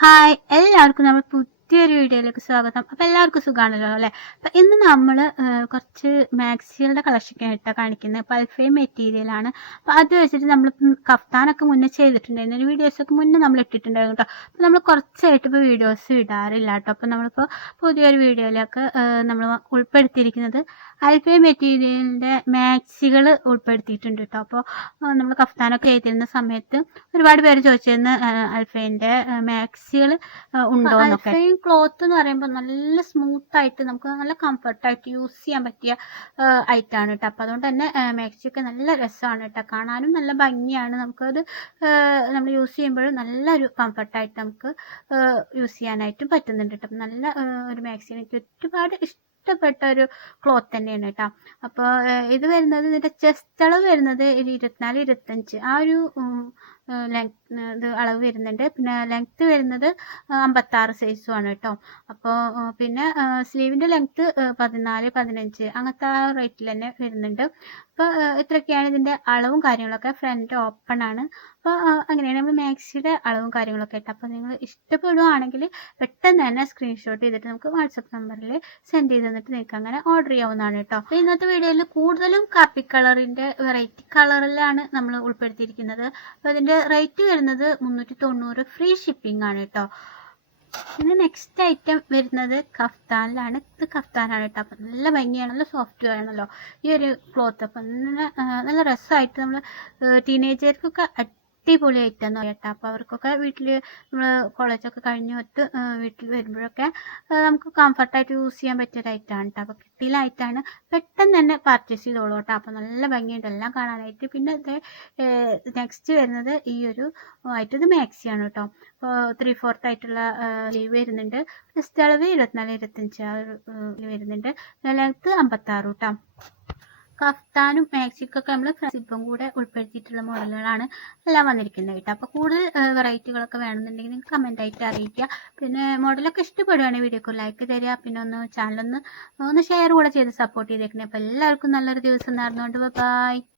Hi എല്ലാവർക്കും നമ്മൾ പുതിയൊരു വീഡിയോയിലേക്ക് സ്വാഗതം. അപ്പോൾ എല്ലാവർക്കും സുഖമാണല്ലോ അല്ലേ? അപ്പോൾ ഇന്ന് നമ്മൾ കുറച്ച് മാക്സികളുടെ കളക്ഷനായിട്ടാണ് കാണിക്കുന്നത്. പൽഫെയിം മെറ്റീരിയലാണ്. അപ്പോൾ അത് വെച്ചിട്ട് നമ്മൾ കഫ്താനൊക്കെ മുന്നേ ചെയ്തിട്ടുണ്ടായിരുന്നു, ഒരു വീഡിയോസൊക്കെ മുന്നേ നമ്മൾ ഇട്ടിട്ടുണ്ടായിരുന്നു കേട്ടോ. അപ്പോൾ നമ്മൾ കുറച്ചായിട്ട് ഇപ്പോൾ വീഡിയോസ് ഇടാറില്ല കേട്ടോ. അപ്പോൾ നമ്മളിപ്പോൾ പുതിയൊരു വീഡിയോയിലേക്ക് നമ്മൾ ഉൾപ്പെടുത്തിയിരിക്കുന്നത് അൽഫെയിം മെറ്റീരിയലിൻ്റെ മാക്സികൾ ഉൾപ്പെടുത്തിയിട്ടുണ്ട് കേട്ടോ. അപ്പോൾ നമ്മൾ കഫ്താനൊക്കെ ചെയ്തിരുന്ന സമയത്ത് ഒരുപാട് പേര് ചോദിച്ചിരുന്നു അൽഫൈൻ്റെ മാക്സികൾ ഉണ്ടോ എന്നൊക്കെ. അൽഫൈൻ ക്ലോത്ത് എന്ന് പറയുമ്പോൾ നല്ല സ്മൂത്ത് ആയിട്ട് നമുക്ക് നല്ല കംഫർട്ടായിട്ട് യൂസ് ചെയ്യാൻ പറ്റിയ ഐറ്റാണ് കേട്ടോ. അപ്പോൾ അതുകൊണ്ട് തന്നെ മാക്സിയൊക്കെ നല്ല രസമാണ് കേട്ടോ, കാണാനും നല്ല ഭംഗിയാണ്. നമുക്കത് നമ്മൾ യൂസ് ചെയ്യുമ്പോഴും നല്ലൊരു കംഫർട്ടായിട്ട് നമുക്ക് യൂസ് ചെയ്യാനായിട്ടും പറ്റുന്നുണ്ട് കേട്ടോ. നല്ല ഒരു മാക്സി എനിക്ക് ഒരുപാട് ഇഷ്ടപ്പെട്ട ഒരു ക്ലോത്ത് തന്നെയാണ് കേട്ടോ. അപ്പോൾ ഇത് വരുന്നത് ഇതിൻ്റെ ചെസ്റ്റ് അളവ് വരുന്നത് ഒരു 24-25 ആ ഒരു ഇത് അളവ് വരുന്നുണ്ട്. പിന്നെ ലെങ്ത്ത് വരുന്നത് 56 സൈസുമാണ് കേട്ടോ. അപ്പോൾ പിന്നെ സ്ലീവിൻ്റെ ലെങ്ത്ത് 14-15 അങ്ങനത്തെ ആ റേറ്റിൽ തന്നെ വരുന്നുണ്ട്. അപ്പോൾ ഇത്രയൊക്കെയാണ് ഇതിൻ്റെ അളവും കാര്യങ്ങളൊക്കെ. ഫ്രണ്ട് ഓപ്പൺ ആണ്. അപ്പോൾ അങ്ങനെയാണ് നമ്മൾ മാക്സിയുടെ അളവും കാര്യങ്ങളൊക്കെ ആയിട്ട്. അപ്പോൾ നിങ്ങൾ ഇഷ്ടപ്പെടുകയാണെങ്കിൽ പെട്ടെന്ന് തന്നെ സ്ക്രീൻഷോട്ട് ചെയ്തിട്ട് നമുക്ക് വാട്സപ്പ് നമ്പറിൽ സെൻഡ് ചെയ്ത് തന്നിട്ട് നിങ്ങൾക്ക് അങ്ങനെ ഓർഡർ ചെയ്യാവുന്നതാണ് കേട്ടോ. അപ്പോൾ ഇന്നത്തെ വീഡിയോയിൽ കൂടുതലും കാപ്പി കളറിൻ്റെ വെറൈറ്റി കളറിലാണ് നമ്മൾ ഉൾപ്പെടുത്തിയിരിക്കുന്നത്. അപ്പോൾ ഇതിൻ്റെ റേറ്റ് വരുന്നത് 390, ഫ്രീ ഷിപ്പിംഗ് ആണ് കേട്ടോ. പിന്നെ നെക്സ്റ്റ് ഐറ്റം വരുന്നത് കഫ്താനിലാണ്. ഇത് കഫ്താനാണ് കേട്ടോ. അപ്പം നല്ല ഭംഗിയാണ്, നല്ല സോഫ്റ്റ് ആണല്ലോ ഈ ഒരു ക്ലോത്ത്. അപ്പം നല്ല രസമായിട്ട് നമ്മൾ ടീനേജർക്കൊക്കെ അടിപൊളി ഐറ്റം എന്ന് പറയാം കേട്ടോ. അപ്പോൾ അവർക്കൊക്കെ വീട്ടിൽ നമ്മൾ കോളേജൊക്കെ കഴിഞ്ഞ് വന്ന് വീട്ടിൽ വരുമ്പോഴൊക്കെ നമുക്ക് കംഫർട്ടായിട്ട് യൂസ് ചെയ്യാൻ പറ്റിയൊരു ഐറ്റമാണ് കേട്ടോ. അപ്പോൾ കിട്ടിയിലായിട്ടാണ്, പെട്ടെന്ന് തന്നെ പർച്ചേസ് ചെയ്തോളൂ കേട്ടോ. അപ്പോൾ നല്ല ഭംഗിയുണ്ട് എല്ലാം കാണാനായിട്ട്. പിന്നെ ഇത് നെക്സ്റ്റ് വരുന്നത് ഈ ഒരു ആയിട്ട് ഇത് മാക്സിയാണ് കേട്ടോ. അപ്പോൾ 3/4 ആയിട്ടുള്ള ലീവ് വരുന്നുണ്ട്. ജസ്റ്റ് അളവ് 24-25 ആ ഒരു വരുന്നുണ്ട്. ലെങ്ത്ത് 56 കേട്ടോ. കഫ്താനും മാക്സിക്കൊക്കെ നമ്മൾ സിബും കൂടെ ഉൾപ്പെടുത്തിയിട്ടുള്ള മോഡലുകളാണ് എല്ലാം വന്നിരിക്കുന്നത് കേട്ടോ. അപ്പോൾ കൂടുതൽ വെറൈറ്റികളൊക്കെ വേണമെന്നുണ്ടെങ്കിൽ നിങ്ങൾക്ക് കമൻറ്റായിട്ട് അറിയിക്കുക. പിന്നെ മോഡലൊക്കെ ഇഷ്ടപ്പെടുകയാണെങ്കിൽ വീഡിയോക്ക് ലൈക്ക് തരിക. പിന്നെ ചാനലൊന്ന് ഷെയർ കൂടെ ചെയ്ത് സപ്പോർട്ട് ചെയ്തേക്കണേ. അപ്പോൾ എല്ലാവർക്കും നല്ലൊരു ദിവസം നേർന്നുകൊണ്ട് ബൈ.